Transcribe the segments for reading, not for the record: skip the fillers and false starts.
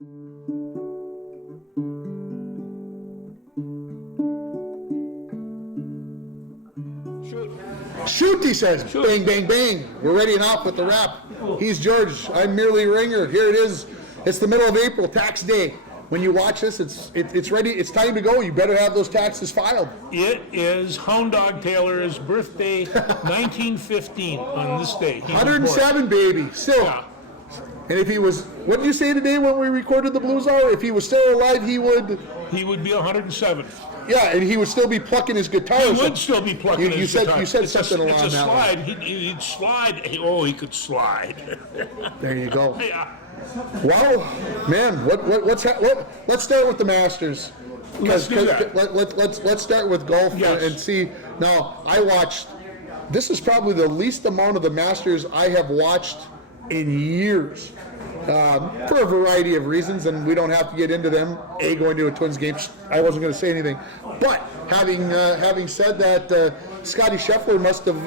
Shoot, he says. Shoot. Bang, bang, bang. We're ready and off with the wrap. He's George. I'm merely Ringer. Here it is. It's the middle of April, tax day. When you watch this, it's ready. It's time to go. You better have those taxes filed. It is Hound Dog Taylor's birthday, 1915 on this day. 107, baby. Still. Yeah. And if he was, what did you say today when we recorded the Blues Hour? If he was still alive, he would... He would be 107. Yeah, and he would still be plucking his guitar. He would still be plucking his guitar. You said something along that line. It's a slide. He'd slide. Oh, he could slide. There you go. Yeah. Wow, man. Let's start with the Masters. Let's do that. Let's start with golf. Yes. And see. Now, I watched. This is probably the least amount of the Masters I have watched in years. For a variety of reasons, and we don't have to get into them. Going to a Twins game, I wasn't going to say anything. But having said that, Scotty Scheffler must have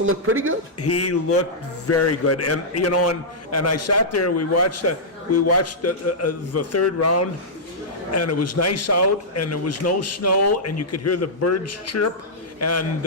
looked pretty good. He looked very good, and and I sat there. We watched the third round, and it was nice out, and there was no snow, and you could hear the birds chirp, and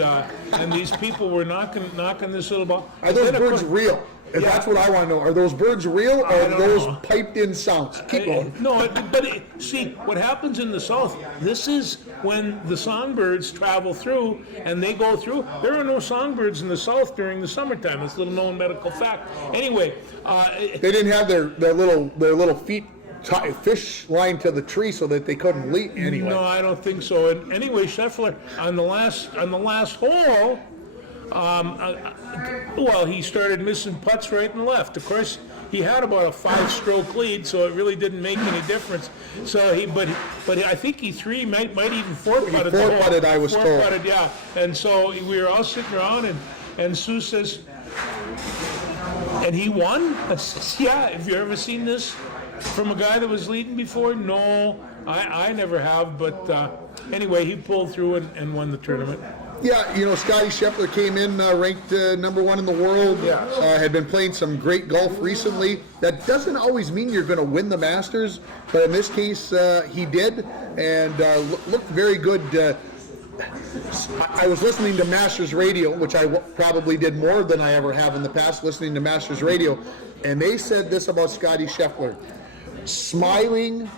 these people were knocking this little ball. Are those birds real? And Yeah. that's what I want to know. Are those birds real, or are those piped-in sounds? Keep going. No, but see, what happens in the South, this is when the songbirds travel through, and they go through. There are no songbirds in the South during the summertime. It's a little known medical fact. Anyway. They didn't have their little feet fish lined to the tree so that they couldn't leap anyway. No, I don't think so. And anyway, Scheffler, on the last hole, he started missing putts right and left. Of course, he had about a 5-stroke lead, so it really didn't make any difference. So but I think he might even four-putted. He four-putted, I was told. Four-putted, yeah. And so we were all sitting around, and Sue says, and he won? I says, yeah. Have you ever seen this from a guy that was leading before? No, I never have. But anyway, he pulled through and won the tournament. Yeah, Scotty Scheffler came in ranked number 1 in the world. Yes. Had been playing some great golf recently. That doesn't always mean you're going to win the Masters, but in this case, he did, and looked very good. I was listening to Masters Radio, which I probably did more than I ever have in the past, listening to Masters Radio, and they said this about Scotty Scheffler: smiling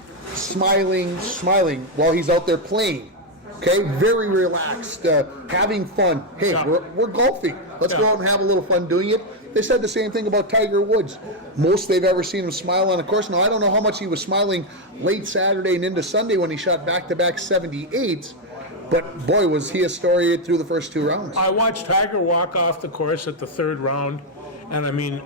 while he's out there playing. Okay, very relaxed, having fun. Hey, we're golfing. Let's go out and have a little fun doing it. They said the same thing about Tiger Woods. Most they've ever seen him smile on a course. Now, I don't know how much he was smiling late Saturday and into Sunday when he shot back-to-back 78s, but boy, was he a story through the first 2 rounds. I watched Tiger walk off the course at the 3rd round, and I mean,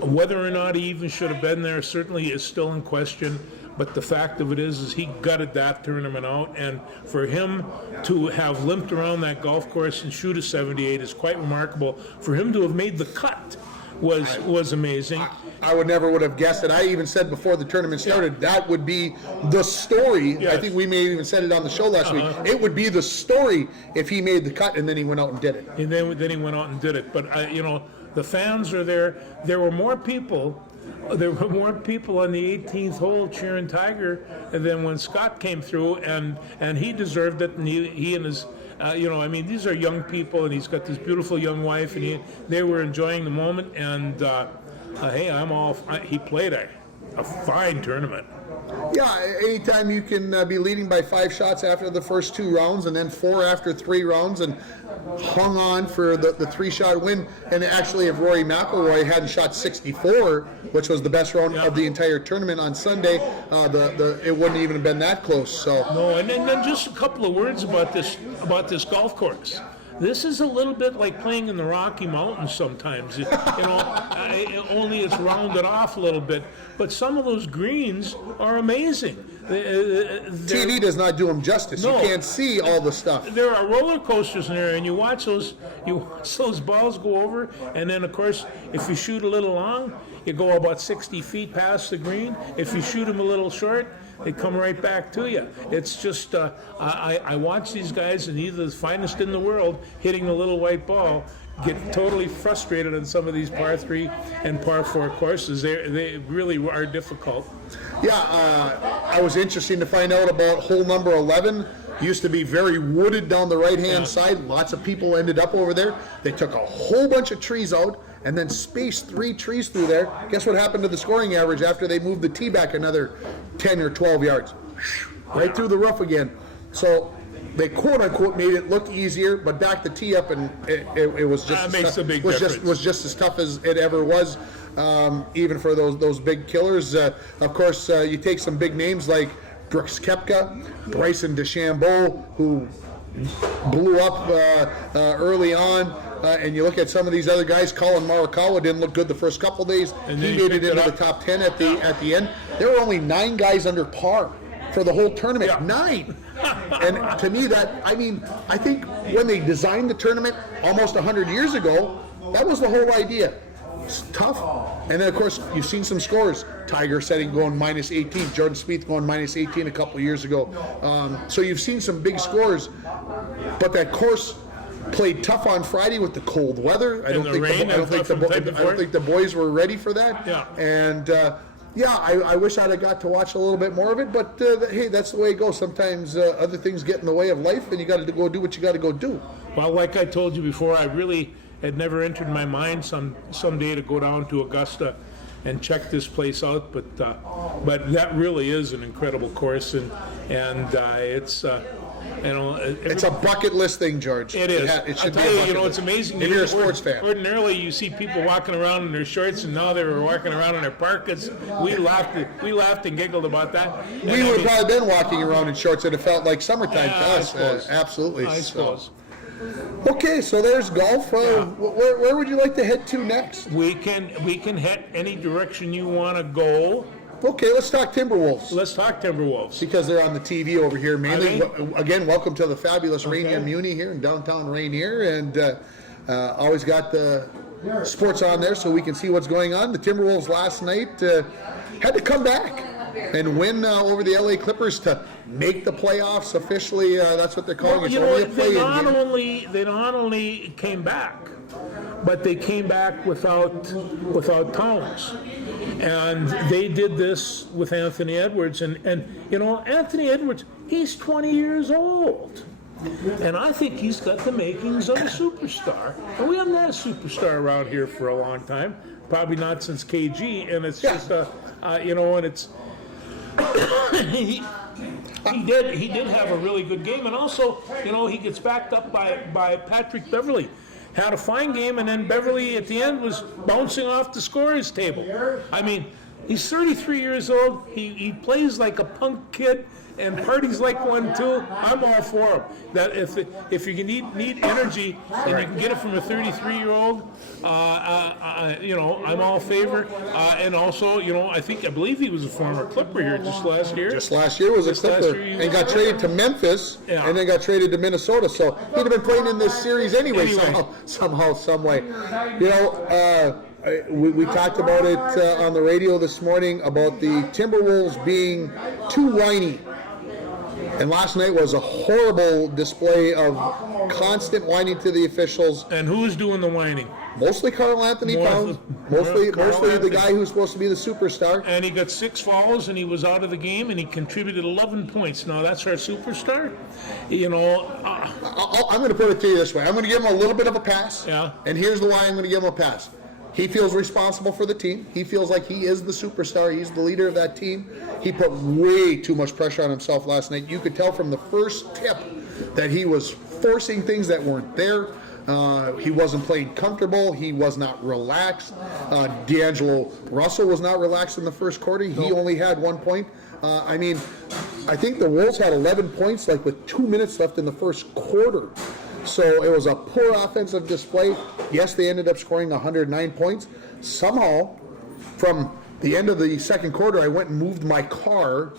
whether or not he even should have been there certainly is still in question. But the fact of it is he gutted that tournament out, and for him to have limped around that golf course and shoot a 78 is quite remarkable. For him to have made the cut was amazing. I would have guessed it. I even said before the tournament started that would be the story. Yes. I think we may have even said it on the show last week. It would be the story if he made the cut and then he went out and did it. And then he went out and did it. But the fans are there. There were more people on the 18th hole cheering Tiger than when Scott came through, and he deserved it. And he and his, these are young people, and he's got this beautiful young wife, and they were enjoying the moment. And he played a fine tournament. Yeah, anytime you can be leading by 5 shots after the first 2 rounds and then 4 after 3 rounds and hung on for the 3-shot win. And actually, if Rory McIlroy hadn't shot 64, which was the best round of the entire tournament on Sunday, it wouldn't even have been that close. So no, and then just a couple of words about this golf course. This is a little bit like playing in the Rocky Mountains sometimes. Only it's rounded off a little bit. But some of those greens are amazing. TV does not do them justice. No. You can't see all the stuff. There are roller coasters in there, and you watch those balls go over, and then, of course, if you shoot a little long, you go about 60 feet past the green. If you shoot them a little short, they come right back to you. It's just, I watch these guys, and either the finest in the world hitting the little white ball, get totally frustrated on some of these par 3 and par 4 courses. They really are difficult. Yeah, I was interested to find out about hole number 11. Used to be very wooded down the right-hand side. Lots of people ended up over there. They took a whole bunch of trees out and then spaced 3 trees through there. Guess what happened to the scoring average after they moved the tee back another 10 or 12 yards? Right through the rough again. So they quote-unquote made it look easier, but backed the tee up, and it was just was just as tough as it ever was, even for those big killers. Of course, you take some big names like Brooks Koepka, Bryson DeChambeau, who blew up early on, and you look at some of these other guys. Colin Morikawa didn't look good the first couple days. And he made it into the top 10 at the end. There were only 9 guys under par for the whole tournament. Yeah. 9. And to me, I think when they designed the tournament almost 100 years ago, that was the whole idea. It's tough. And then, of course, you've seen some scores. Tiger going minus 18. Jordan Spieth going minus 18 a couple of years ago. So you've seen some big scores. But that course played tough on Friday with the cold weather. I don't think the boys were ready for that. Yeah. And I wish I'd have got to watch a little bit more of it. But hey, that's the way it goes. Sometimes other things get in the way of life, and you got to go do what you got to go do. Well, like I told you before, I really had never entered my mind someday to go down to Augusta and check this place out, but that really is an incredible course, and it's it's a bucket list thing, George. It is. It should I'll tell be you, it's amazing. If you're a sports fan. Ordinarily, you see people walking around in their shorts, and now they were walking around in their parkas. We laughed and giggled about that. We would have probably been walking around in shorts, and it felt like summertime to us. Absolutely. I suppose. Okay, so there's golf. Where would you like to head to next? We can head any direction you want to go. Okay, let's talk Timberwolves. Because they're on the TV over here mainly. Again, welcome to the fabulous Rainier Muni here in downtown Rainier, and always got the sports on there so we can see what's going on. The Timberwolves last night had to come back and win over the LA Clippers to make the playoffs officially. That's what they're calling it. They not only came back, but they came back without Towns. And they did this with Anthony Edwards. And Anthony Edwards, he's 20 years old. And I think he's got the makings of a superstar. And we haven't had a superstar around here for a long time. Probably not since KG. And it's just, and it's... he did have a really good game. And also, he gets backed up by Patrick Beverley. Had a fine game, and then Beverly at the end was bouncing off the scorer's table. I mean, he's 33 years old. He plays like a punk kid, and parties like one too. I'm all for him. That if you need energy and you can get it from a 33-year-old, I'm all favor. And also, I believe he was a former Clipper here just last year. Just last year was a Clipper, and got traded to Memphis, and then got traded to Minnesota. So he'd have been playing in this series anyway. Somehow, some way. We talked about it on the radio this morning about the Timberwolves being too whiny. And last night was a horrible display of constant whining to the officials. And who's doing the whining? Mostly Karl Anthony Towns. Mostly the guy who's supposed to be the superstar. And he got 6 fouls, and he was out of the game, and he contributed 11 points. Now that's our superstar. I'm going to put it to you this way. I'm going to give him a little bit of a pass. Yeah. And here's why I'm going to give him a pass. He feels responsible for the team. He feels like he is the superstar. He's the leader of that team. He put way too much pressure on himself last night. You could tell from the first tip that he was forcing things that weren't there. He wasn't playing comfortable. He was not relaxed. D'Angelo Russell was not relaxed in the first quarter. He only had 1 point. I think the Wolves had 11 points with 2 minutes left in the first quarter. So it was a poor offensive display. Yes, they ended up scoring 109 points. Somehow, from the end of the second quarter, I went and moved my car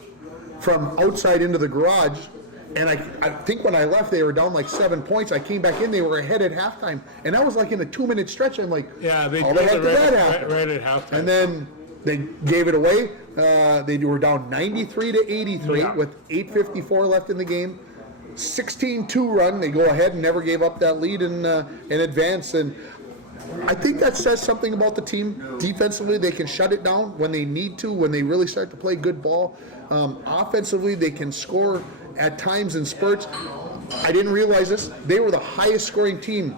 from outside into the garage. And I think when I left, they were down 7 points. I came back in, they were ahead at halftime. And that was in a 2-minute stretch. I'm like, yeah, they did right at halftime. And then they gave it away. They were down 93-83 with 8:54 left in the game. 16-2 run. They go ahead and never gave up that lead in advance. And I think that says something about the team. Defensively, they can shut it down when they need to, when they really start to play good ball. Offensively, they can score at times in spurts. I didn't realize this. They were the highest scoring team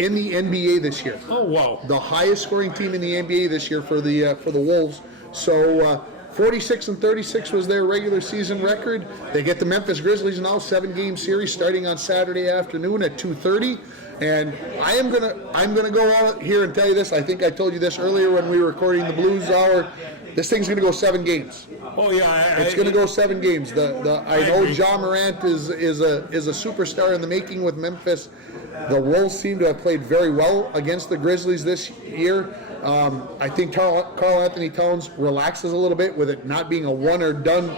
in the NBA this year. Oh, wow. The highest scoring team in the NBA this year for the Wolves. So 46-36 was their regular season record. They get the Memphis Grizzlies now, 7-game series starting on Saturday afternoon at 2:30. And I'm gonna go out here and tell you this. I think I told you this earlier when we were recording the Blues Hour. This thing's gonna go 7 games. Oh yeah, It's gonna go 7 games. I know Ja Morant is a superstar in the making with Memphis. The Wolves seem to have played very well against the Grizzlies this year. I think Karl Anthony Towns relaxes a little bit with it not being a one or done.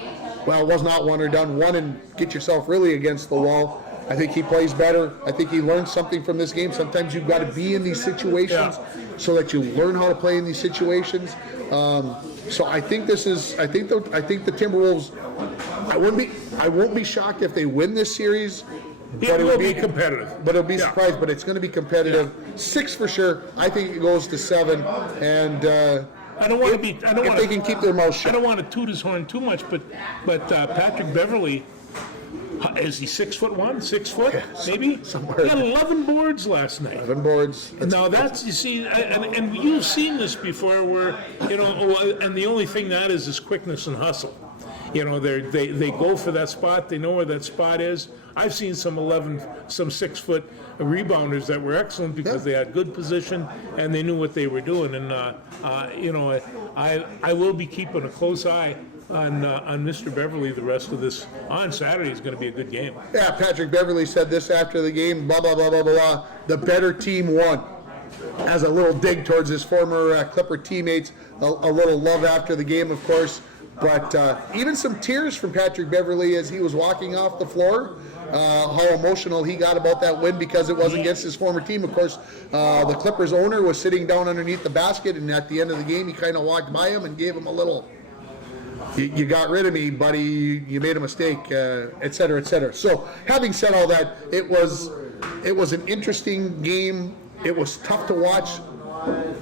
Well, it was not one or done. One and get yourself really against the wall. I think he plays better. I think he learned something from this game. Sometimes you've got to be in these situations so that you learn how to play in these situations. So I think this is. I think the Timberwolves. I won't be shocked if they win this series. It will be competitive. But it'll be surprised. But it's going to be competitive. 6 for sure. I think it goes to 7. And I don't want to be. I don't if want they can keep their mouth shut. I don't want to toot his horn too much, but Patrick Beverley. Is he 6'1", 6 foot, maybe? Somewhere. He had 11 boards last night. 11 boards. Now that's, you see, and you've seen this before where, and the only thing that is quickness and hustle. They go for that spot. They know where that spot is. I've seen some 6-foot rebounders that were excellent because they had good position and they knew what they were doing. And I will be keeping a close eye on Mr. Beverly the rest of this. On Saturday is going to be a good game. Yeah, Patrick Beverly said this after the game. Blah blah blah blah blah. The better team won. As a little dig towards his former Clipper teammates. A little love after the game, of course. But even some tears from Patrick Beverly as he was walking off the floor. How emotional he got about that win because it was against his former team. Of course, the Clippers owner was sitting down underneath the basket, and at the end of the game, he kind of walked by him and gave him a little, you got rid of me, buddy, you made a mistake, et cetera, et cetera. So having said all that, it was an interesting game. It was tough to watch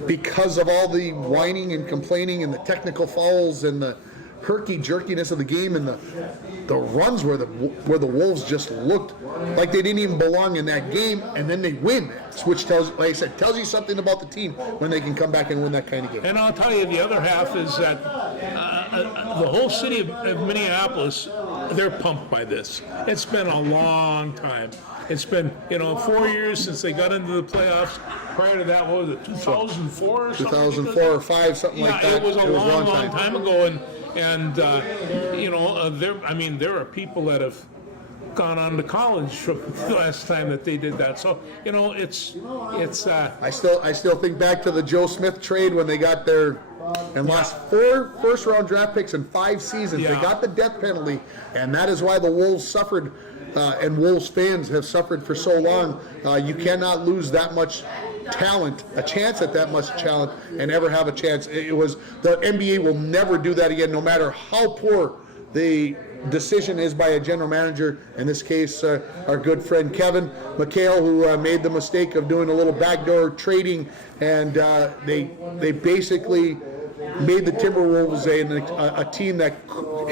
because of all the whining and complaining and the technical fouls and the herky-jerkiness of the game and the runs where the Wolves just looked like they didn't even belong in that game, and then they win, which tells you something about the team when they can come back and win that kind of game. And I'll tell you, the other half is that the whole city of Minneapolis, they're pumped by this. It's been a long time. It's been, 4 years since they got into the playoffs. Prior to that, what was it, 2004 or something? 2004 or 5, something like that. It was a long time ago, and there are people that have gone on to college from the last time that they did that. So, it's. I still think back to the Joe Smith trade when they got their and lost 4 first-round draft picks in 5 seasons. Yeah. They got the death penalty, and that is why the Wolves suffered. And Wolves fans have suffered for so long. You cannot lose that much talent, a chance at that much talent, and ever have a chance. The NBA will never do that again, no matter how poor the decision is by a general manager. In this case, our good friend Kevin McHale, who made the mistake of doing a little backdoor trading, and they basically made the Timberwolves a team that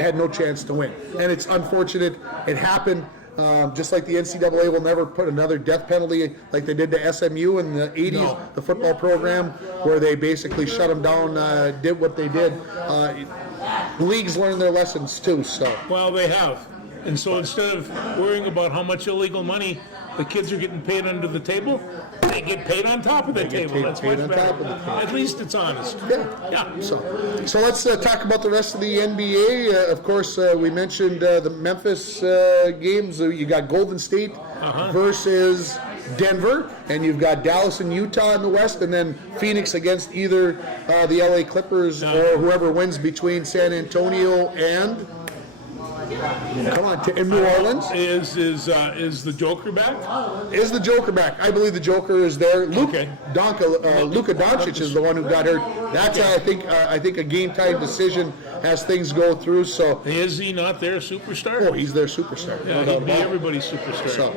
had no chance to win. And it's unfortunate. It happened. Just like the NCAA will never put another death penalty like they did to SMU in the 80s, the football program, where they basically shut them down, did what they did. Leagues learn their lessons too. So Well, they have. And so instead of worrying about how much illegal money the kids are getting paid under the table, they get paid on top of the table. That's much better. At least it's honest. Yeah. So let's talk about the rest of the NBA. Of course, we mentioned the Memphis games. You got Golden State versus Denver, and you've got Dallas and Utah in the West, and then Phoenix against either the LA Clippers or whoever wins between San Antonio and Come on, in New Orleans. Is the Joker back? Is the Joker back? I believe the Joker is there. Luka Doncic is the one who got hurt. That's I think a game time decision as things go through. So is he not their superstar? Oh, he's their superstar. Yeah, he'd be everybody's superstar. So,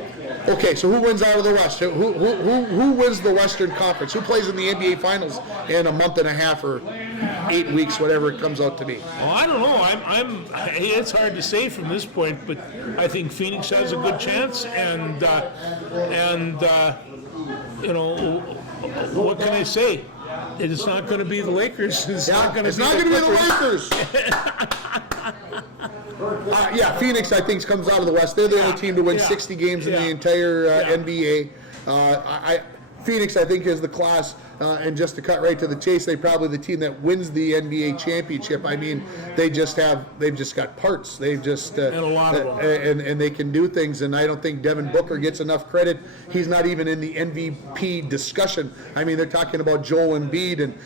okay, so who wins out of the West? Who wins the Western Conference? Who plays in the NBA Finals in a month and a half or 8 weeks, whatever it comes out to be? Well, I don't know. It's hard to say from this point, but I think Phoenix has a good chance, and you know, what can I say? It's not going to be the Lakers. It's not going to be the Lakers. Phoenix, I think, comes out of the West. They're the only team to win 60 games in the entire NBA. Phoenix, I think, is the class, and just to cut right to the chase, they're probably the team that wins the NBA championship. I mean, they've just got parts. They've just and a lot of them, and they can do things. And I don't think Devin Booker gets enough credit. He's not even in the MVP discussion. I mean, they're talking about Joel Embiid and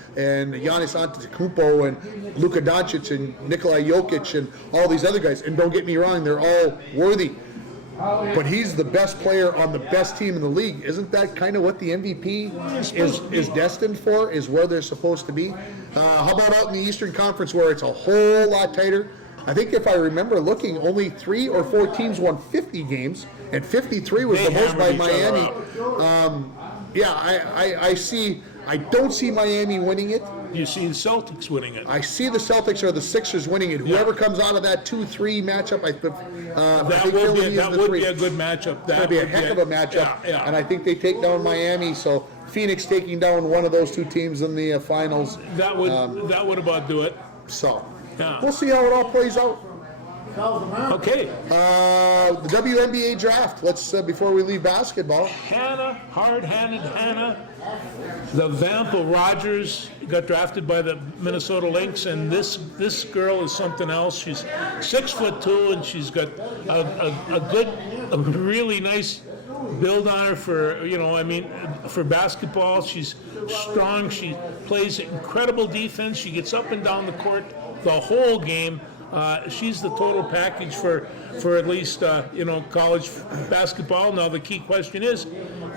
Giannis Antetokounmpo and Luka Doncic and Nikola Jokic and all these other guys. And don't get me wrong, they're all worthy. But he's the best player on the best team in the league. Isn't that kind of what the MVP is destined for, is where they're supposed to be? How about out in the Eastern Conference where it's a whole lot tighter? I think if I remember looking, only 3 or 4 teams won 50 games, and 53 was the most by Miami. I don't see Miami winning it. You see the Celtics winning it. I see the Celtics or the Sixers winning it. Whoever comes out of that 2-3 matchup, that would be a good matchup. That would be a heck of a matchup. And I think they take down Miami. So Phoenix taking down one of those two teams in the finals. That would about do it. So we'll see how it all plays out. Okay. The Wnba Draft. Let's before we leave basketball. Hard-handed Hannah. The Vamp of Rogers got drafted by the Minnesota Lynx, and this girl is something else. She's 6'2", and she's got a really nice build on her for basketball. She's strong. She plays incredible defense. She gets up and down the court the whole game. She's the total package for at least college basketball. Now the key question is,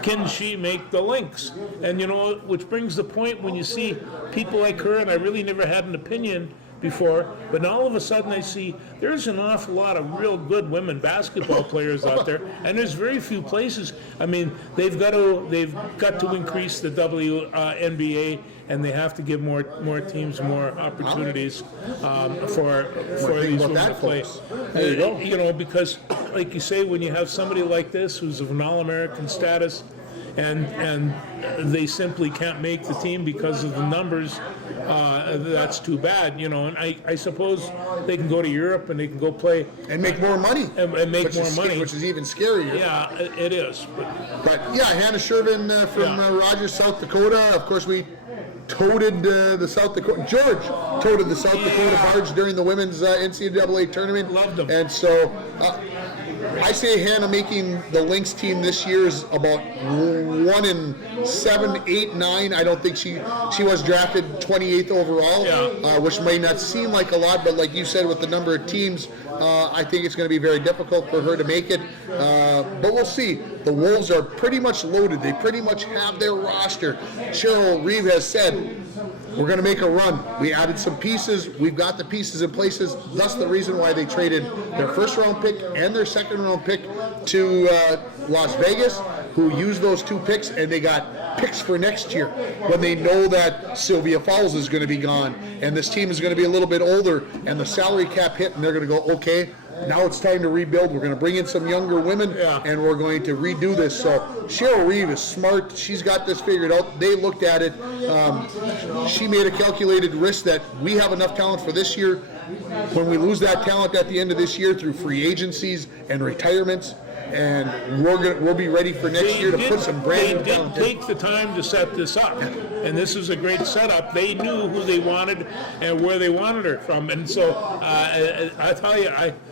can she make the Lynx? And which brings the point when you see people like her, and I really never had an opinion before, but now all of a sudden I see there's an awful lot of real good women basketball players out there, and there's very few places. I mean, they've got to increase the WNBA, and they have to give more teams more opportunities for these women to play. There you go. Because like you say, when you have somebody like this who's of an All-American status, and they simply can't make the team because of the numbers, that's too bad, And I suppose they can go to Europe and they can go play and make more money, which is even scarier. Yeah, it is. But Hannah Shervin from Rogers, South Dakota. Of course, we toted the South Dakota. George toted the South Dakota Barge during the women's NCAA tournament. Loved them. And so I say Hannah making the Lynx team this year is about 1 in 7, 8, 9. I don't think she was drafted 28th overall, which may not seem like a lot, but like you said, with the number of teams, I think it's going to be very difficult for her to make it. But we'll see. The Wolves are pretty much loaded. They pretty much have their roster. Cheryl Reeve has said, we're going to make a run. We added some pieces. We've got the pieces in places. That's the reason why they traded their first-round pick and their second-round pick to Las Vegas, who used those 2 picks, and they got picks for next year when they know that Sylvia Fowles is going to be gone, and this team is going to be a little bit older, and the salary cap hit, and they're going to go, okay, now it's time to rebuild. We're going to bring in some younger women, and we're going to redo this. So Cheryl Reeve is smart. She's got this figured out. They looked at it. She made a calculated risk that we have enough talent for this year. When we lose that talent at the end of this year through free agencies and retirements, and we'll be ready for next year to put some brand new talent in. They did take the time to set this up, and this is a great setup. They knew who they wanted and where they wanted her from, and so I tell you,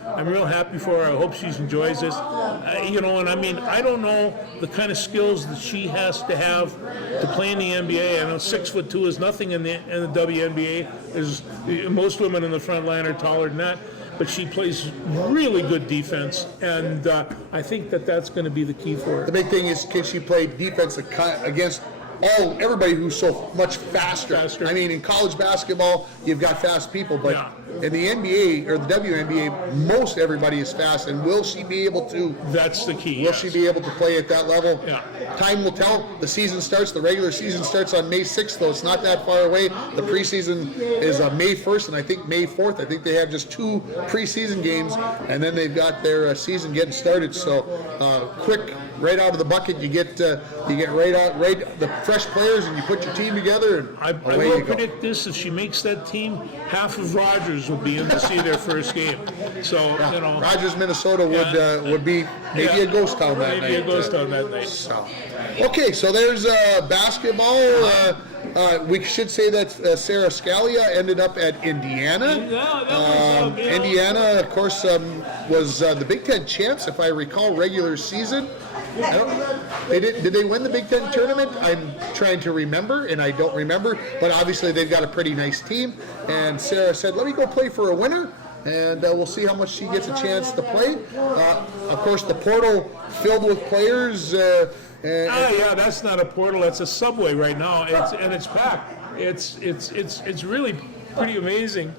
I'm real happy for her. I hope she enjoys this. And I mean, I don't know the kind of skills that she has to have to play in the NBA. I know 6'2" is nothing in the WNBA. Most women in the front line are taller than that. but she plays really good defense, and I think that's going to be the key for her. The big thing is, can she play defense against everybody who's so much faster? I mean, in college basketball, you've got fast people, but in the NBA or the WNBA, most everybody is fast. And will she be able to? That's the key. Will she be able to play at that level? Yeah. Time will tell. The season starts. The regular season starts on May 6th, though it's not that far away. The preseason is May 1st, and I think May 4th. I think they have just 2 preseason games, and then they've got their season getting started. So quick. Right out of the bucket, you get right the fresh players, and you put your team together, and I away will you go. predict this: if she makes that team, half of Rogers will be in to see their first game. So Rogers, Minnesota would be maybe a ghost town that night. Maybe a ghost town that night. So, okay, so there's basketball. We should say that Sarah Scalia ended up at Indiana. Indiana, of course, was the Big Ten champs, if I recall, regular season. Did they win the Big Ten tournament? I'm trying to remember, and I don't remember. But obviously, they've got a pretty nice team. And Sarah said, "Let me go play for a winner, and we'll see how much she gets a chance to play." Of course, the portal filled with players. Yeah, that's not a portal. That's a subway right now. It's packed. It's really pretty amazing.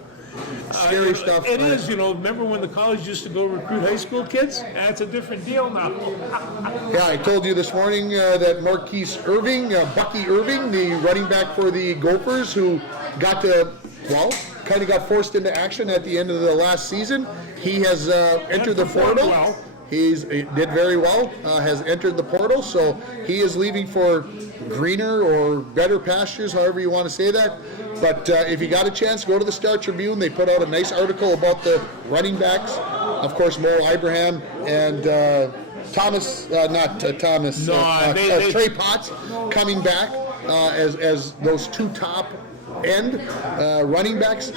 Scary stuff. It is, remember when the college used to go recruit high school kids? That's a different deal now. Yeah, I told you this morning that Marquise Irving, Bucky Irving, the running back for the Gophers, who kind of got forced into action at the end of the last season. He has entered the portal. Well. He did very well, has entered the portal, so he is leaving for greener or better pastures, however you want to say that. But if you got a chance, go to the Star Tribune. They put out a nice article about the running backs. Of course, Mo Ibrahim and Trey Potts coming back as those 2 top end running backs.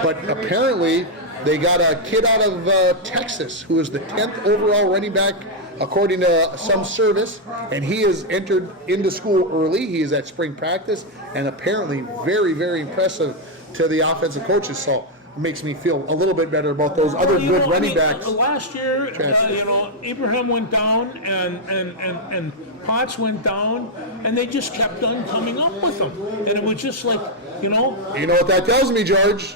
But apparently, they got a kid out of Texas who is the 10th overall running back, according to some service, and he has entered into school early. He is at spring practice, and apparently very, very impressive to the offensive coaches. So it makes me feel a little bit better about those other good running backs. Last year, Abraham went down and Potts went down, and they just kept on coming up with them, and it was just like, You know what that tells me, George?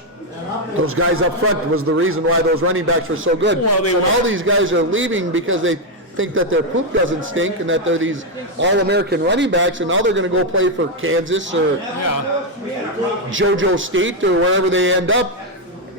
Those guys up front was the reason why those running backs were so good. Well, all these guys are leaving because they think that their poop doesn't stink and that they're these All-American running backs, and now they're going to go play for Kansas or JoJo State or wherever they end up.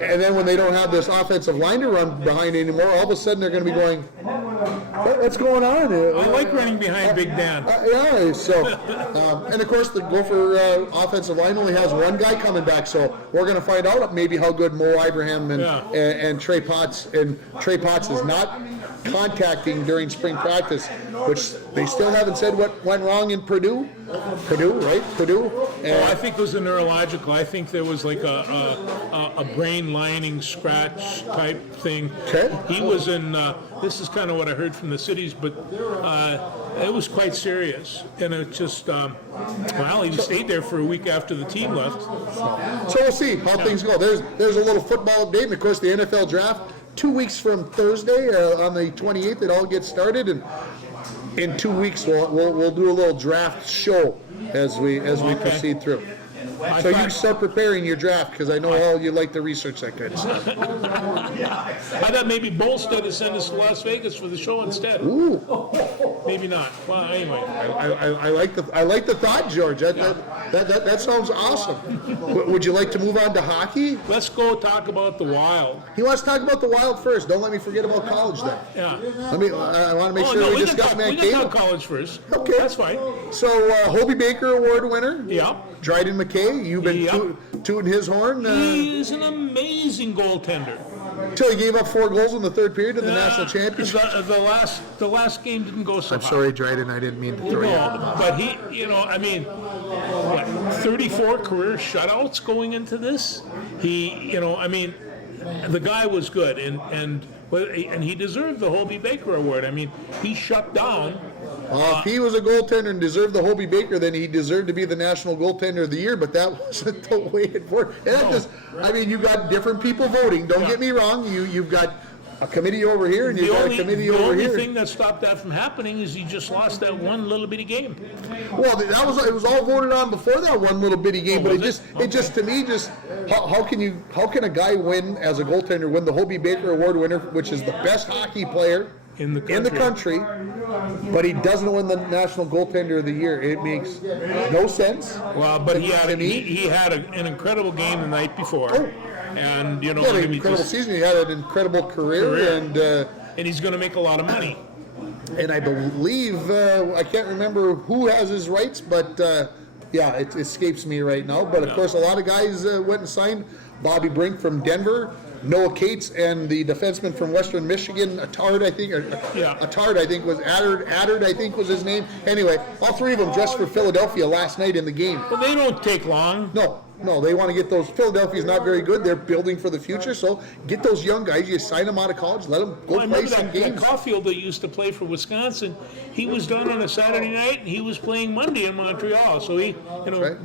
And then when they don't have this offensive line to run behind anymore, all of a sudden they're going to be going, what's going on? I like running behind Big Dan. And of course the Gopher offensive line only has 1 guy coming back, so we're going to find out maybe how good Mo Ibrahim and Trey Potts, and Trey Potts is not contacting during spring practice, which they still haven't said what went wrong in Purdue. Purdue. I think it was a neurological. I think there was like a brain lining scratch type thing. Okay. He was in, this is kind of what I heard from the cities, but it was quite serious. And it just, he stayed there for a week after the team left. So we'll see how things go. There's a little football update, and of course the NFL draft, 2 weeks from Thursday on the 28th, it all gets started, and in 2 weeks we'll do a little draft show as we proceed through. So you start preparing your draft, because I know how you like to research that kind of stuff. I thought maybe Bolstead would send us to Las Vegas for the show instead. Ooh. Maybe not. Well, anyway. I like the thought, George. That sounds awesome. Would you like to move on to hockey? Let's go talk about the Wild. He wants to talk about the Wild first. Don't let me forget about college then. Yeah. I want to make sure we discuss Matt We can talk college first. Okay. That's fine. So, Wnba Baker Award winner. Yeah. Dryden McKay, you've been tooting his horn. He's an amazing goaltender. Until he gave up 4 goals in the third period of the national championship. The last game didn't go so hot. I'm sorry, Dryden, I didn't mean to throw you out. But he, 34 career shutouts going into this? The guy was good, and he deserved the Wnba Baker Award. He shut down If he was a goaltender and deserved the Hobie Baker, then he deserved to be the National Goaltender of the Year, but that wasn't the way it worked. And that just, I mean, you got different people voting. Don't get me wrong. You've got a committee over here and you've got a committee over here. The only thing that stopped that from happening is he just lost that one little bitty game. Well, it was all voted on before that one little bitty game, but it just to me how can a guy win as a goaltender, win the Hobie Baker Award winner, which is the best hockey player in the country, but he doesn't win the National Goaltender of the Year? It makes no sense. Well, but he had an incredible game the night before. Oh. And, you know, he had an incredible season. He had an incredible career. And he's going to make a lot of money. And I believe, I can't remember who has his rights, but it escapes me right now. But of course, a lot of guys went and signed. Bobby Brink from Denver, Noah Cates, and the defenseman from Western Michigan, Attard, I think was Attard, I think was his name. Anyway, all three of them dressed for Philadelphia last night in the game. Well, they don't take long. No, they want to get those. Philadelphia's not very good. They're building for the future, so get those young guys. You sign them out of college, let them go play some games. That Caulfield that used to play for Wisconsin, he was done on a Saturday night, and he was playing Monday in Montreal. So he,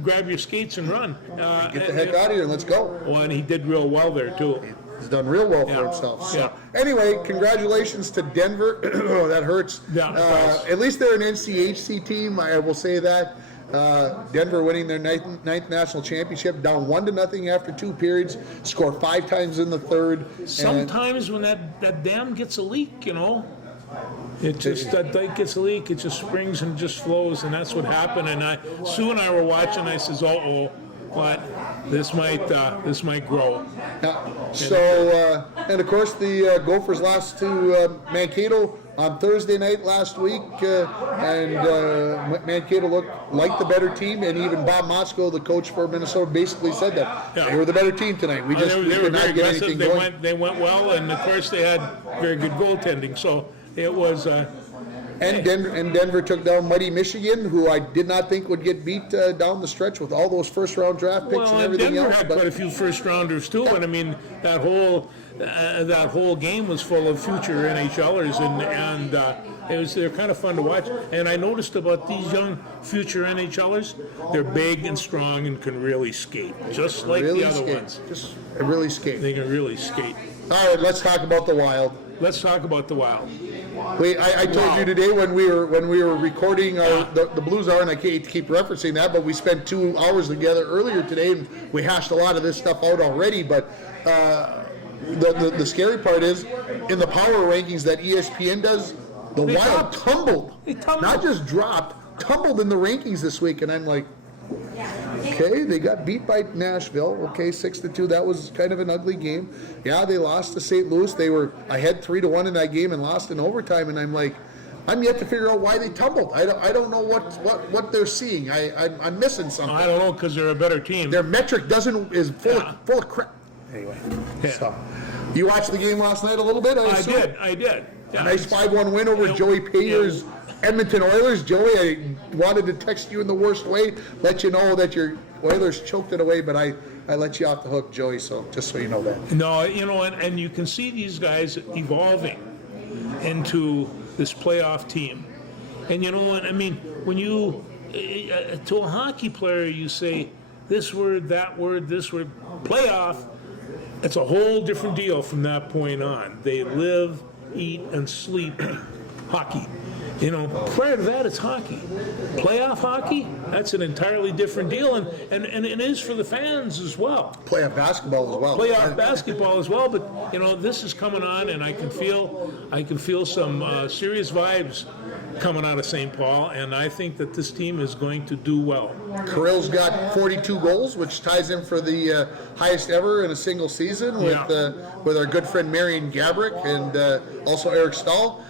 grab your skates and run. Get the heck out of here and let's go. Oh, and he did real well there too. He's done real well for himself. So, anyway, congratulations to Denver. That hurts. At least they're an NCHC team. I will say that. Denver winning their ninth national championship, down 1-0 after 2 periods, score 5 times in the third. Sometimes when that dam gets a leak, that dike gets a leak, it just springs and just flows, and that's what happened. And Sue and I were watching. I says, but this might grow. And of course the Gophers lost to Mankato on Thursday night last week, and Mankato looked like the better team, and even Bob Motzko, the coach for Minnesota, basically said that they were the better team tonight. We could not get anything going. They went well, and of course they had very good goaltending. So it was. And Denver took down Muddy Michigan, who I did not think would get beat down the stretch with all those first-round draft picks and everything Denver else. Had quite a few first-rounders too, and I mean that whole game was full of future NHLers, and they're kind of fun to watch. And I noticed about these young future NHLers, they're big and strong and can really skate, just like the other ones. Just really skate. They can really skate. All right, let's talk about the Wild. Let's talk about the Wild. I told you today when we were recording the Blues Hour, and I hate to keep referencing that, but we spent 2 hours together earlier today, and we hashed a lot of this stuff out already. But the scary part is, in the power rankings that ESPN does, the Wild tumbled. They tumbled. Not just dropped, tumbled in the rankings this week, and I'm like, okay, they got beat by Nashville. Okay, 6-2. That was kind of an ugly game. Yeah, they lost to St. Louis. They were ahead 3-1 in that game and lost in overtime. And I'm like, I'm yet to figure out why they tumbled. I don't know what they're seeing. I'm missing something. I don't know, because they're a better team. Their metric is full of crap. Anyway, so you watched the game last night a little bit. I did. Yeah, a nice 5-1 win over Joey Payer's Edmonton Oilers. Joey, I wanted to text you in the worst way, let you know that your Oilers choked it away, but I let you off the hook, Joey, so just so you know that. No, and you can see these guys evolving into this playoff team. And you know what, I mean, when you, to a hockey player, you say this word, this word, playoff, it's a whole different deal from that point on. They live, eat, and sleep hockey. Prior to that, it's hockey. Playoff hockey, that's an entirely different deal, and it is for the fans as well. Playoff basketball as well. Playoff basketball as well, but this is coming on, and I can feel some serious vibes coming out of St. Paul, and I think that this team is going to do well. Kirill's got 42 goals, which ties him for the highest ever in a single season with our good friend Marian Gabrick and also Eric Stahl.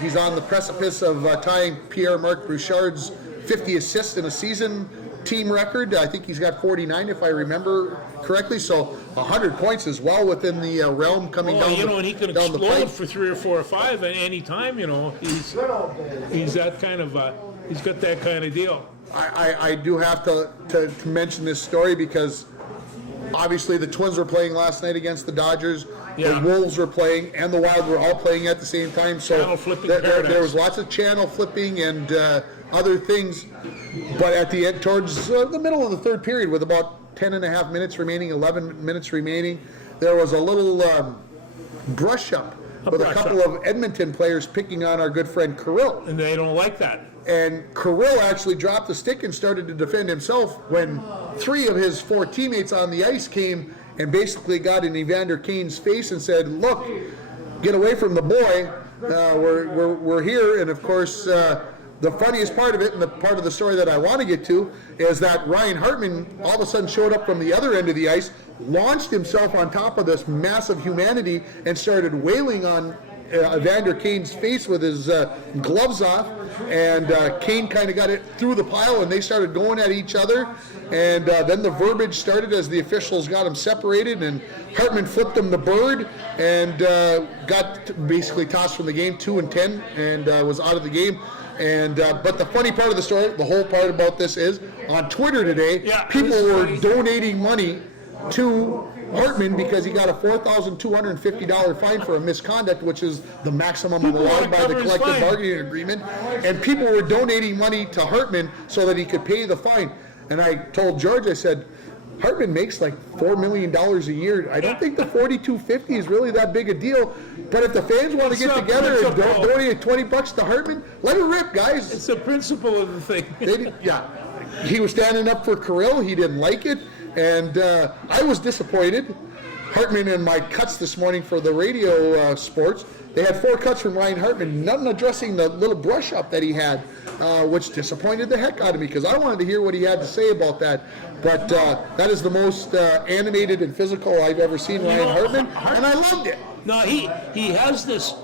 He's on the precipice of tying Pierre-Marc Bouchard's 50 assists in a season team record. I think he's got 49, if I remember correctly. So 100 points is well within the realm coming down. And he can explode for 3 or 4 or 5 at any time. He's that kind of he's got that kind of deal. I do have to mention this story because obviously the Twins were playing last night against the Dodgers. The Wolves were playing and the Wild were all playing at the same time. So channel flipping there was lots of channel flipping and other things. But at the end, towards the middle of the third period, with about 10 and a half minutes remaining, 11 minutes remaining, there was a little brush up with a couple of Edmonton players picking on our good friend Kirill. And they don't like that. And Kirill actually dropped the stick and started to defend himself when 3 of his 4 teammates on the ice came and basically got in Evander Kane's face and said, look, get away from the boy. We're here. And of course, the funniest part of it, and the part of the story that I want to get to, is that Ryan Hartman all of a sudden showed up from the other end of the ice, launched himself on top of this massive humanity, and started wailing on Evander Kane's face with his gloves off. And Kane kind of got it through the pile, and they started going at each other. And then the verbiage started as the officials got them separated, and Hartman flipped him the bird and got basically tossed from the game, 2-10, and was out of the game. And but the funny part of the story, the whole part about this is, on Twitter today, people were donating money to Hartman because he got a $4,250 fine for a misconduct, which is the maximum allowed by the collective bargaining agreement. And people were donating money to Hartman so that he could pay the fine. And I told George, I said, Hartman makes like $4 million a year. I don't think the $4,250 is really that big a deal. But if the fans want to get together and donate $20 to Hartman, let it rip, guys. It's the principle of the thing. He was standing up for Kirill. He didn't like it. And I was disappointed. Hartman and my cuts this morning for the radio sports, they had 4 cuts from Ryan Hartman, none addressing the little brush up that he had, which disappointed the heck out of me because I wanted to hear what he had to say about that. But that is the most animated and physical I've ever seen Ryan Hartman, and I loved it. No, he has this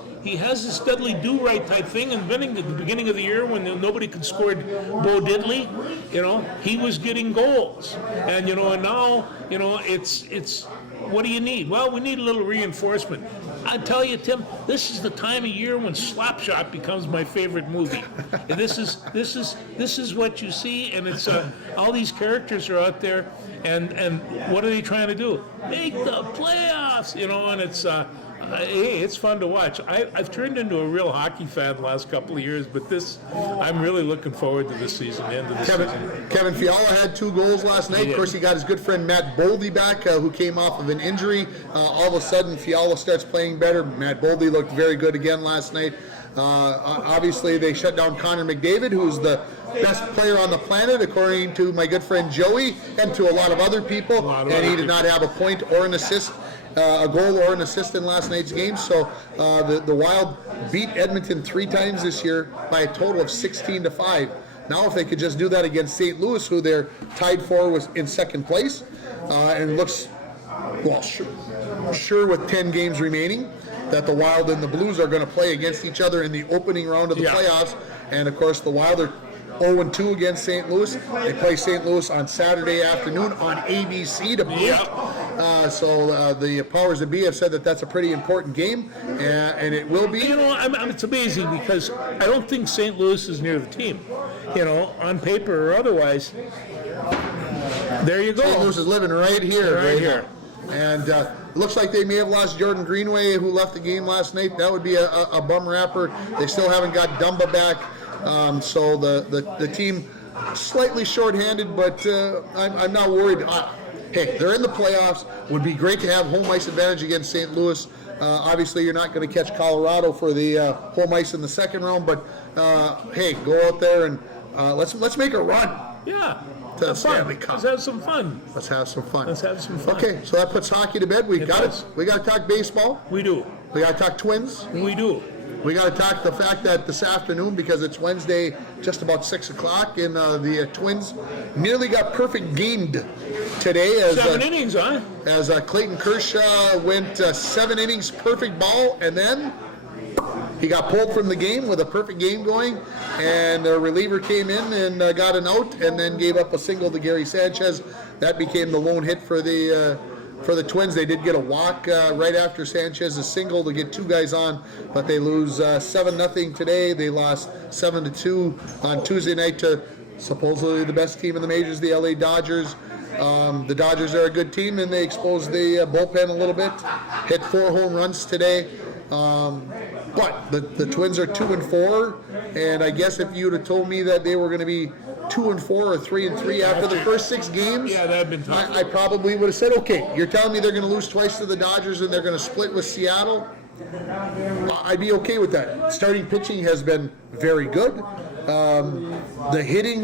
Dudley do-right type thing. And at the beginning of the year, when nobody could score Bo Diddley, he was getting goals. And and now it's what do you need? Well, we need a little reinforcement. I tell you, Tim, this is the time of year when Slapshot becomes my favorite movie. And this is what you see, and it's all these characters are out there, and what are they trying to do? Make the playoffs, and it's. Hey, it's fun to watch. I've turned into a real hockey fan the last couple of years, but I'm really looking forward to this season, the end of the season. Kevin Fiala had 2 goals last night. Of course, he got his good friend Matt Boldy back, who came off of an injury. All of a sudden, Fiala starts playing better. Matt Boldy looked very good again last night. Obviously, they shut down Connor McDavid, who's the best player on the planet, according to my good friend Joey, and to a lot of other people. And he did not have a point or an assist. A goal or an assist in last night's game. So the Wild beat Edmonton 3 times this year by a total of 16-5. Now if they could just do that against St. Louis, who they're tied for was in second place, and looks, well, sure with 10 games remaining, that the Wild and the Blues are going to play against each other in the opening round of the playoffs. And of course the Wild are 0-2 against St. Louis. They play St. Louis on Saturday afternoon on ABC to boot. So the powers that be have said that that's a pretty important game, and it will be. It's amazing because I don't think St. Louis is near the team, on paper or otherwise. There you go. St. Louis is living right here. And it looks like they may have lost Jordan Greenway, who left the game last night. That would be a bum rapper. They still haven't got Dumba back. So the team slightly shorthanded, but I'm not worried. Hey, they're in the playoffs. Would be great to have home ice advantage against St. Louis. Obviously, you're not going to catch Colorado for the home ice in the second round, but hey, go out there and let's make a run. Yeah. To the Stanley Cup. Let's have some fun. Let's have some fun. Okay, so that puts hockey to bed. We got to talk baseball. We do. We got to talk Twins. We do. We got to talk the fact that this afternoon, because it's Wednesday, just about 6 o'clock, and the Twins nearly got perfect gamed today. As 7 innings, huh? As Clayton Kershaw went 7 innings, perfect ball, and then he got pulled from the game with a perfect game going, and a reliever came in and got an out, and then gave up a single to Gary Sanchez. That became the lone hit for the Twins. They did get a walk right after Sanchez's single to get 2 guys on, but they lose 7-0 today. They lost 7-2 on Tuesday night to supposedly the best team in the majors, the LA Dodgers. The Dodgers are a good team, and they exposed the bullpen a little bit. Hit 4 home runs today. But the Twins are 2-4, and I guess if you'd have told me that they were going to be 2-4 or 3-3 after the first 6 games, Yeah, that'd been tough. I probably would have said, okay, you're telling me they're going to lose twice to the Dodgers and they're going to split with Seattle? I'd be okay with that. Starting pitching has been very good. The hitting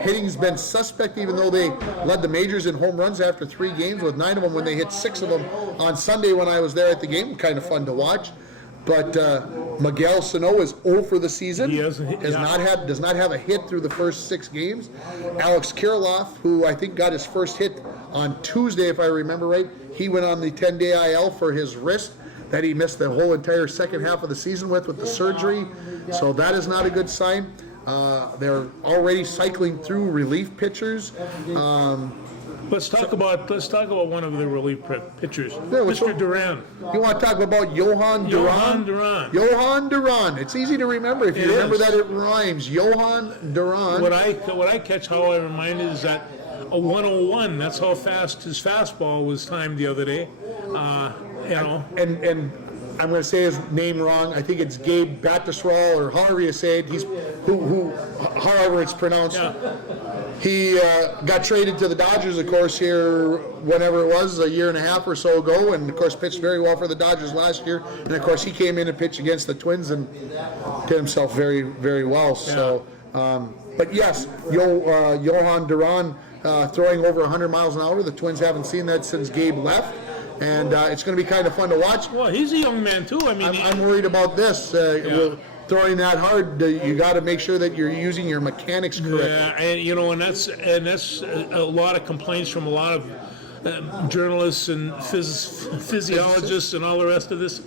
hitting's been suspect, even though they led the majors in home runs after 3 games with 9 of them when they hit 6 of them on Sunday when I was there at the game. Kind of fun to watch. But Miguel Sano is 0 for the season. He hasn't hit, does not have a hit through the first 6 games. Alex Kirilloff, who I think got his first hit on Tuesday, if I remember right, he went on the 10-day IL for his wrist that he missed the whole entire second half of the season with the surgery. So that is not a good sign. They're already cycling through relief pitchers. Let's talk about one of the relief pitchers, Yeah, Mr. Duran. You want to talk about Johan Duran? Johan Duran. Johan Duran. It's easy to remember if you It remember is. that it rhymes. Johan Duran. What I catch, how I reminded is that a 101. That's how fast his fastball was timed the other day. And I'm going to say his name wrong. I think it's Gabe Batasral, or however you say it. However it's pronounced. Yeah. He got traded to the Dodgers, of course, here whenever it was, a year and a half or so ago, and of course pitched very well for the Dodgers last year. And of course he came in and pitched against the Twins and did himself very, very well. So, but yes, Johan Duran throwing over 100 miles an hour. The Twins haven't seen that since Gabe left. And it's going to be kind of fun to watch. Well, he's a young man too. I mean, I'm worried about this. Throwing that hard, you got to make sure that you're using your mechanics correctly. Yeah, and that's a lot of complaints from a lot of journalists and physiologists and all the rest of this.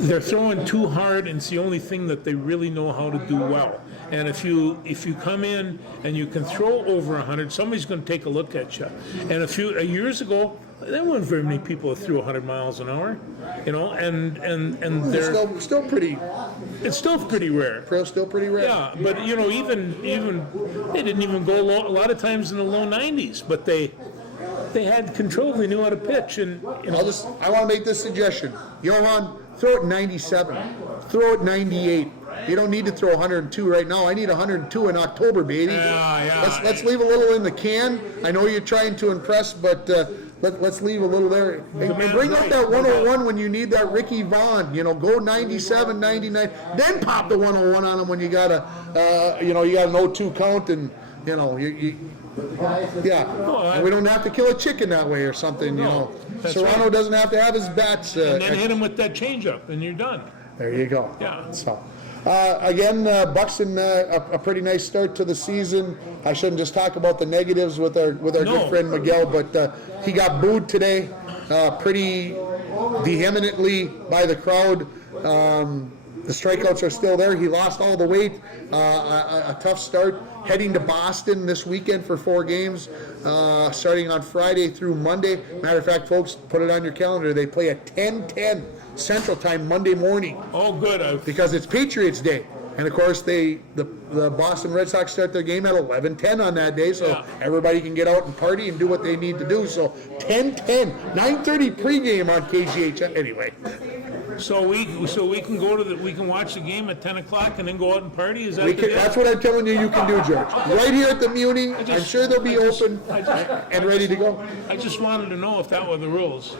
They're throwing too hard, and it's the only thing that they really know how to do well. And if you come in and you can throw over 100, somebody's going to take a look at you. And years ago, there weren't very many people that threw 100 miles an hour, and they're Still pretty. It's still pretty rare. Still pretty rare. Yeah, but even they didn't even go low, a lot of times in the low 90s, but they had control. They knew how to pitch, and I want to make this suggestion. Johan, throw it 97. Throw it 98. You don't need to throw 102 right now. I need 102 in October, baby. Yeah. Let's leave a little in the can. I know you're trying to impress, but let's leave a little there. And bring up that 101 when you need that Ricky Vaughn. Go 97, 99. Then pop the 101 on him when you got a, you got an 0-2 count, and and we don't have to kill a chicken that way or something. That's Serrano right. doesn't have to have his bats. And then hit him with that changeup, and you're done. There you go. Yeah. So, again, Buxton, a pretty nice start to the season. I shouldn't just talk about the negatives with our good friend Miguel, but he got booed today, pretty vehemently by the crowd. The strikeouts are still there. He lost all the weight. A tough start. Heading to Boston this weekend for 4 games, starting on Friday through Monday. Matter of fact, folks, put it on your calendar. They play at 10:10 Central Time Monday morning. Oh, good. Because it's Patriots Day. And of course, the Boston Red Sox start their game at 11:10 on that day, so everybody can get out and party and do what they need to do. So 10:10, 9:30 pregame on KGH. Anyway. So we can watch the game at 10 o'clock and then go out and party. Is that the deal? That's what I'm telling you can do, George. Right here at the Muni, I'm sure they'll be open and ready to go. I just wanted to know if that were the rules.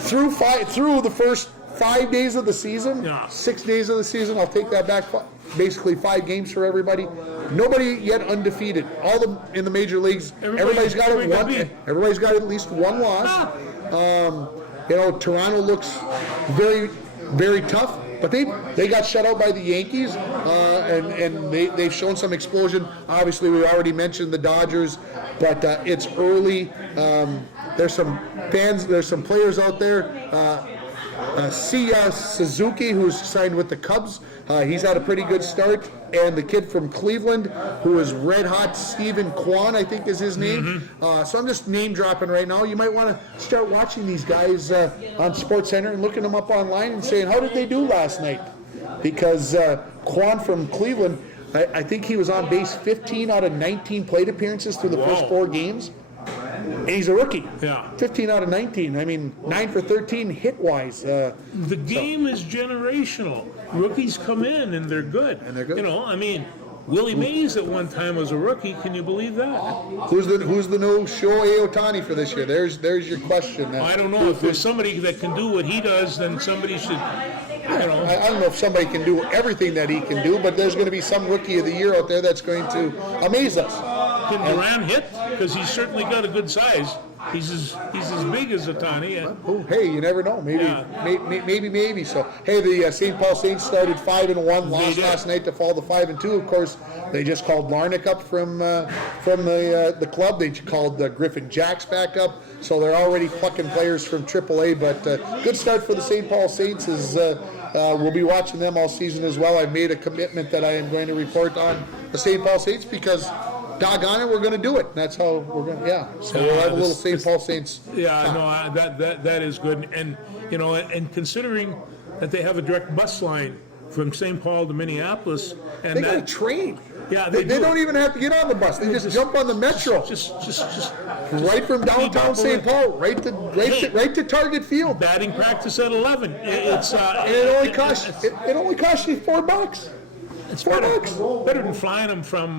Through the first 5 days of the season, 6 days of the season, I'll take that back. Basically 5 games for everybody. Nobody yet undefeated. All in the major leagues, everybody's got Everybody's got at least 1 loss. Toronto looks very, very tough, but they got shut out by the Yankees, and they've shown some explosion. Obviously, we already mentioned the Dodgers, but it's early. There's some fans, there's some players out there. Seiya Suzuki, who's signed with the Cubs, he's had a pretty good start. And the kid from Cleveland, who is red hot, Stephen Kwan, I think is his name. So I'm just name dropping right now. You might want to start watching these guys on SportsCenter and looking them up online and saying, how did they do last night? Because Kwan from Cleveland, I think he was on base 15 out of 19 plate appearances through the first 4 games. And he's a rookie. Yeah. 15 out of 19. I mean, 9 for 13 hit-wise. The game is generational. Rookies come in and they're good. And they're good. You know, I mean, Willie Mays at one time was a rookie. Can you believe that? Who's the new Shohei Ohtani for this year? There's your question. I don't know. If there's somebody that can do what he does, then somebody should, you know. I don't know if somebody can do everything that he can do, but there's going to be some rookie of the year out there that's going to amaze us. Can Duran hit? Because he's certainly got a good size. He's as big as Ohtani. Oh, hey, you never know. Maybe, Yeah. maybe. So, hey, the St. Paul Saints started 5-1, lost last night to fall to 5-2. Of course, they just called Larnick up from the club. They called Griffin Jacks back up. So they're already plucking players from AAA. But good start for the St. Paul Saints. We'll be watching them all season as well. I've made a commitment that I am going to report on the St. Paul Saints because doggone it, we're going to do it. That's how we're going to, So we'll have a little St. Paul Saints. Yeah, no, that is good. And, you know, and considering that they have a direct bus line from St. Paul to Minneapolis. And They got a train. Yeah, They don't even have to get on the bus. They just jump on the metro. Just right from downtown St. Paul, right to Target Field. batting practice at 11. It's And it only costs you $4. It's $4. better than flying them from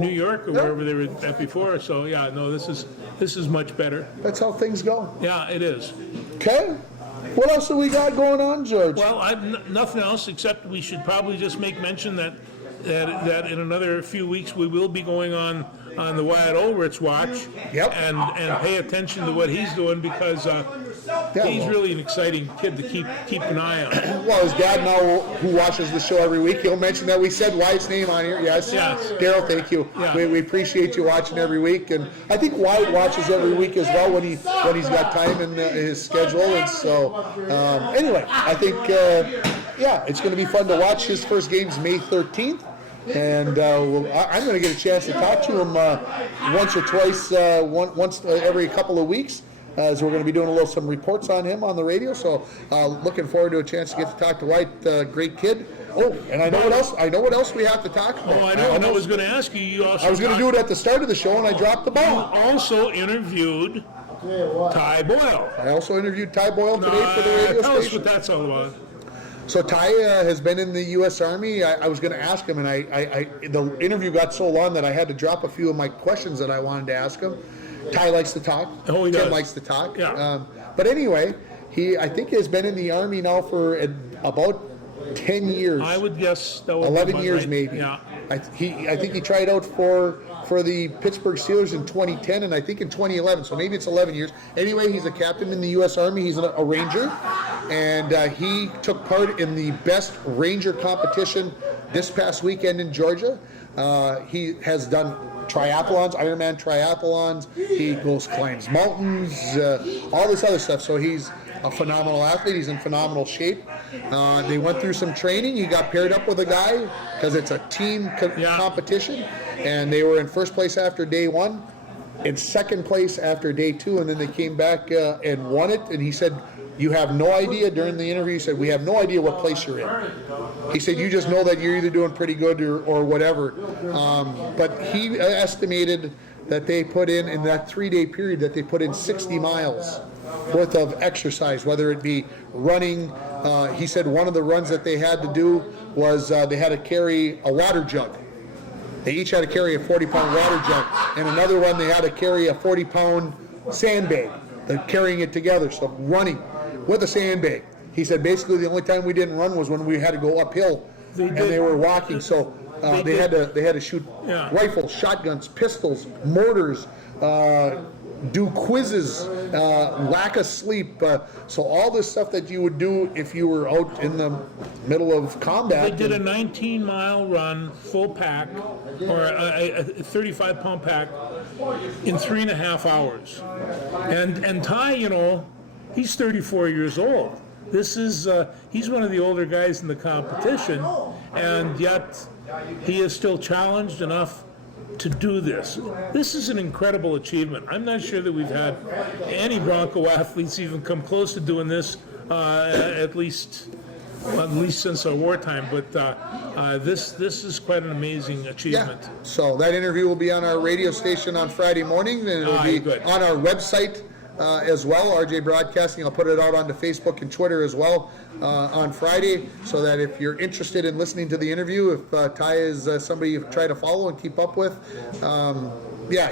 New York or wherever they were at before. So yeah, no, this is much better. That's how things go. Yeah, it is. Okay. What else have we got going on, George? Well, nothing else except we should probably just make mention that in another few weeks we will be going on the Wyatt Ulrich's watch. Yep. And pay attention to what he's doing because he's really an exciting kid to keep an eye on. Well, his dad now, who watches the show every week, he'll mention that we said Wyatt's name on here. Yes. Daryl, thank you. Yeah. We appreciate you watching every week, and I think Wyatt watches every week as well when he's got time in his schedule. And so, anyway, I think it's going to be fun to watch. His first game's May 13th. And I'm going to get a chance to talk to him once or twice, once every couple of weeks, as we're going to be doing some reports on him on the radio. So looking forward to a chance to get to talk to White, great kid. Oh, and I know what else. I know what else we have to talk about. Oh, I know. And I was going to ask you. You also. I was going to do it at the start of the show, and I dropped the ball. You also interviewed Ty Boyle. I also interviewed Ty Boyle today for the radio Tell us station. what that's all about. So Ty has been in the U.S. Army. I was going to ask him, and the interview got so long that I had to drop a few of my questions that I wanted to ask him. Ty likes to talk. Oh, he Tim does. likes to talk. Yeah. But anyway, I think has been in the Army now for about 10 years. I would guess that would 11 be years right. maybe. Yeah. I think he tried out for the Pittsburgh Steelers in 2010 and I think in 2011, so maybe it's 11 years. Anyway, he's a captain in the U.S. Army. He's a Ranger, and he took part in the best Ranger competition this past weekend in Georgia. He has done triathlons, Ironman triathlons. He climbs mountains, all this other stuff. So he's a phenomenal athlete. He's in phenomenal shape. They went through some training. He got paired up with a guy because it's a team competition, and they were in first place after day one, in second place after day two, and then they came back and won it. And he said, "You have no idea." During the interview, he said, "We have no idea what place you're in." He said, "You just know that you're either doing pretty good or whatever." But he estimated that they put in that 3-day period, that they put in 60 miles worth of exercise, whether it be running. He said one of the runs that they had to do was they had to carry a water jug. They each had to carry a 40-pound water jug. And another one, they had to carry a 40-pound sandbag. They're carrying it together, so running with a sandbag. He said basically the only time we didn't run was when we had to go uphill and they were walking. So they had to shoot rifles, shotguns, pistols, mortars, do quizzes, lack of sleep. So all this stuff that you would do if you were out in the middle of combat. They did a 19-mile run, full pack, or a 35-pound pack, in 3.5 hours. And Ty, he's 34 years old. This is he's one of the older guys in the competition, and yet he is still challenged enough to do this. This is an incredible achievement. I'm not sure that we've had any Bronco athletes even come close to doing this, at least well, at least since our wartime. But this is quite an amazing achievement. So that interview will be on our radio station on Friday morning, and it'll be good. on our website as well, RJ Broadcasting. I'll put it out onto Facebook and Twitter as well on Friday, so that if you're interested in listening to the interview, if Ty is somebody you try to follow and keep up with,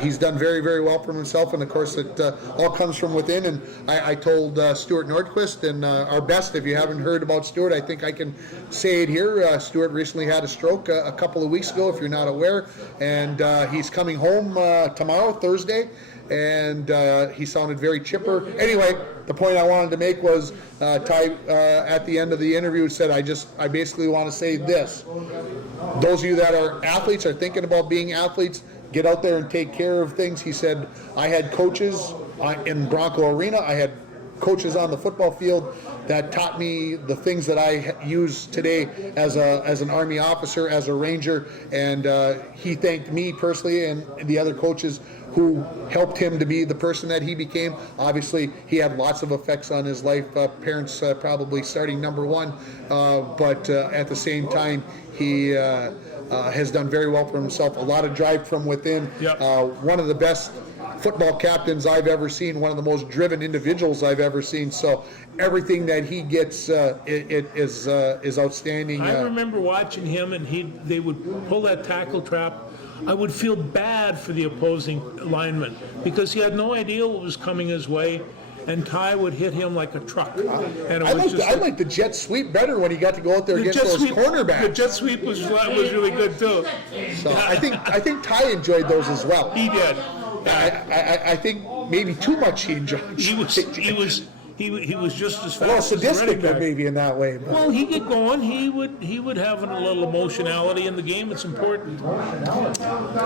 he's done very, very well for himself, and of course it all comes from within. And I told Stuart Nordquist, and our best, if you haven't heard about Stuart, I think I can say it here. Stuart recently had a stroke a couple of weeks ago, if you're not aware, and he's coming home tomorrow, Thursday, and he sounded very chipper. Anyway, the point I wanted to make was Ty at the end of the interview said, I basically want to say this: those of you that are athletes, are thinking about being athletes, get out there and take care of things. He said, I had coaches in Bronco Arena, I had coaches on the football field that taught me the things that I use today as an Army officer, as a Ranger, and he thanked me personally and the other coaches who helped him to be the person that he became. Obviously, he had lots of effects on his life, parents probably starting number one, but at the same time, he has done very well for himself. A lot of drive from within. Yep. One of the best football captains I've ever seen, one of the most driven individuals I've ever seen. So everything that he gets is outstanding. I remember watching him, and they would pull that tackle trap. I would feel bad for the opposing lineman because he had no idea what was coming his way, and Ty would hit him like a truck. And I like the jet sweep better when he got to go out there against those cornerbacks. The jet sweep was really good too. So I think Ty enjoyed those as well. He did. I think maybe too much he enjoyed. He was just as fast. A little as the sadistic, running back. maybe in that way. But. Well, he'd get going. He would have a little emotionality in the game. It's important.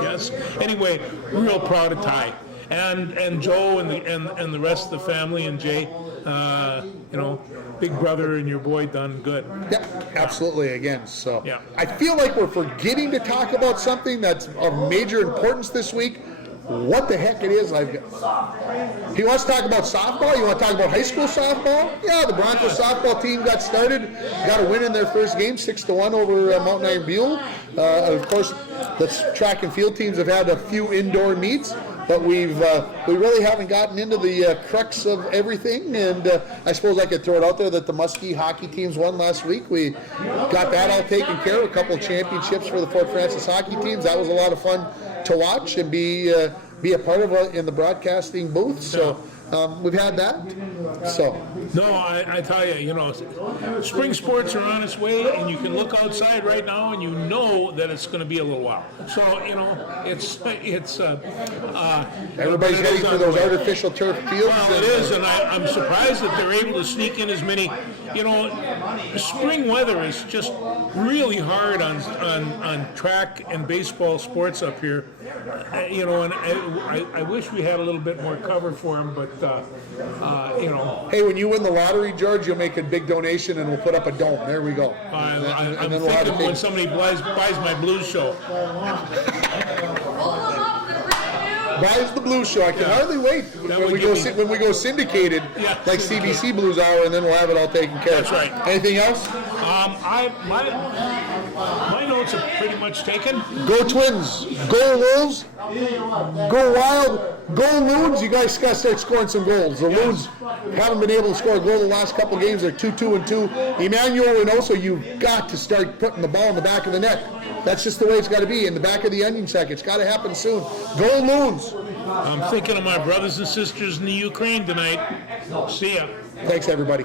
Yes. Anyway, real proud of Ty and Joe and the rest of the family and Jay. Big brother and your boy done good. Yeah, absolutely. Again, so yeah. I feel like we're forgetting to talk about something that's of major importance this week. What the heck it is? He wants to talk about softball. You want to talk about high school softball? Yeah, the Broncos softball team got started, got a win in their first game, 6-1 over Mountain Iron Buell. Of course, the track and field teams have had a few indoor meets, but we really haven't gotten into the crux of everything. And I suppose I could throw it out there that the Muskie hockey teams won last week. We got that all taken care of. A couple of championships for the Fort Francis hockey teams. That was a lot of fun to watch and be a part of in the broadcasting booth. So we've had that. So no, I tell you, spring sports are on its way, and you can look outside right now, and you know that it's going to be a little while. So it's everybody's heading for those artificial turf fields. Well, it is, and I'm surprised that they're able to sneak in as many. Spring weather is just really hard on track and baseball sports up here. And I wish we had a little bit more cover for them, but Hey, when you win the lottery, George, you'll make a big donation and we'll put up a dome. There we go. I'm thinking when somebody buys my blues show. Buys the blues show. I can hardly wait when we go syndicated, like CBC Blues Hour, and then we'll have it all taken care of. That's right. Anything else? My notes are pretty much taken. Go Twins. Go Wolves. Go Wild. Go Loons. You guys got to start scoring some goals. The Loons haven't been able to score a goal the last couple of games. They're 2-2-2. Emmanuel Reynoso, you've got to start putting the ball in the back of the net. That's just the way it's got to be, in the back of the onion sack. It's got to happen soon. Go Loons. I'm thinking of my brothers and sisters in the Ukraine tonight. See ya. Thanks, everybody.